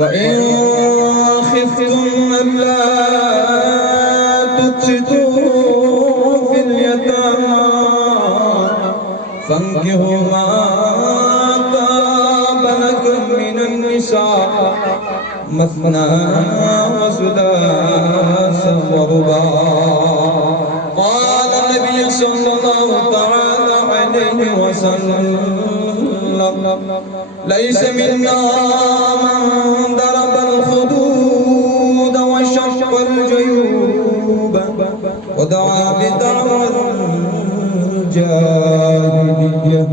وإن خفتم ألا تقسطوا في اليتامى فانكحوا ما طاب لكم من النساء مثنى وثلاث ورباع. قال النبي صلى الله تعالى عليه وسلم ليس منا من ضرب الخدود وشق الجيوب ودعا بدعوى الجاهلية.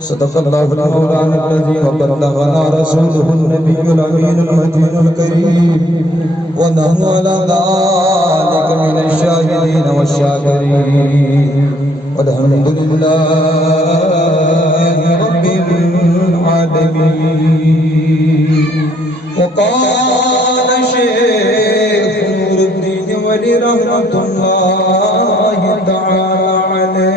صدق الله المولى الذي وبلغنا رسوله النبي الأمين المتين الكريم ونحن على ذلك من الشاهدين والشاكرين والحمد لله رب العالمين. وقال شيخ نور الدين ولي رحمة الله تعالى عليه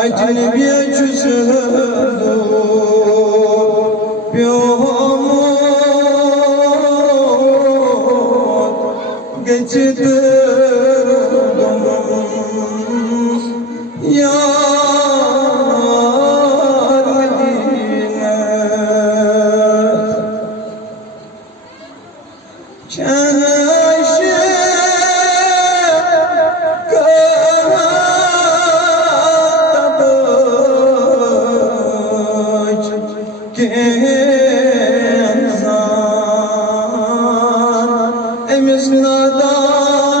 Ajnabi çüzüldü piyamut geçidirdim yar Medine Emiz nadan